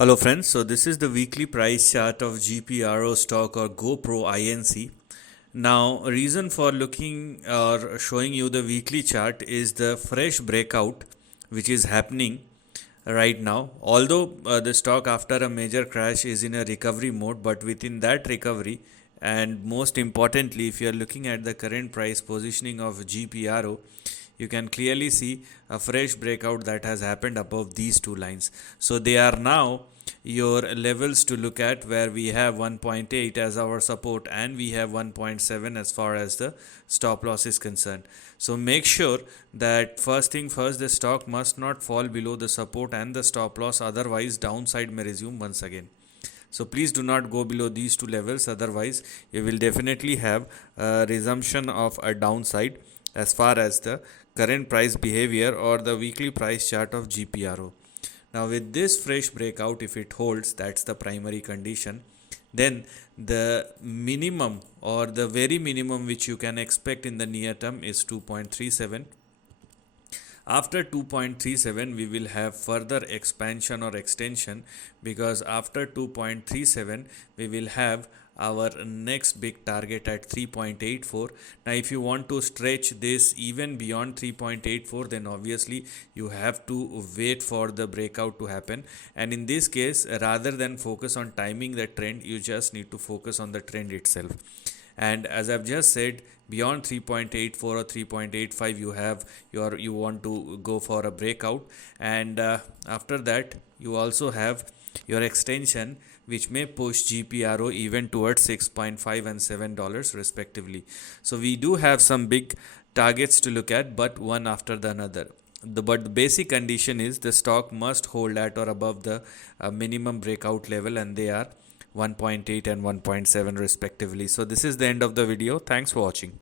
Hello friends, so this is the weekly price chart of GPRO stock or Gopro INC. Now, a reason for looking or showing you the weekly chart is the fresh breakout which is happening right now. Although the stock after a major crash is in a recovery mode, but within that recovery, and most importantly, if you are looking at the current price positioning of GPRO, you can clearly see a fresh breakout that has happened above these two lines. So they are now your levels to look at, where we have 1.8 as our support and we have 1.7 as far as the stop loss is concerned. So make sure that first thing first, the stock must not fall below the support and the stop loss, otherwise downside may resume once again. So please do not go below these two levels, otherwise you will definitely have a resumption of a downside as far as the current price behavior or the weekly price chart of GPRO. Now with this fresh breakout, if it holds, that's the primary condition, then the minimum or the very minimum which you can expect in the near term is 2.37. After 2.37 we will have further expansion or extension, because after 2.37 we will have our next big target at 3.84. Now if you want to stretch this even beyond 3.84, then obviously you have to wait for the breakout to happen, and in this case, rather than focus on timing the trend, you just need to focus on the trend itself. And as I've just said, beyond 3.84 or 3.85 you want to go for a breakout, and after that you also have your extension which may push GPRO even towards 6.5 and $7 respectively. So we do have some big targets to look at, but one after the another. But the basic condition is the stock must hold at or above the minimum breakout level, and they are 1.8 and 1.7 respectively. So this is the end of the video. Thanks for watching.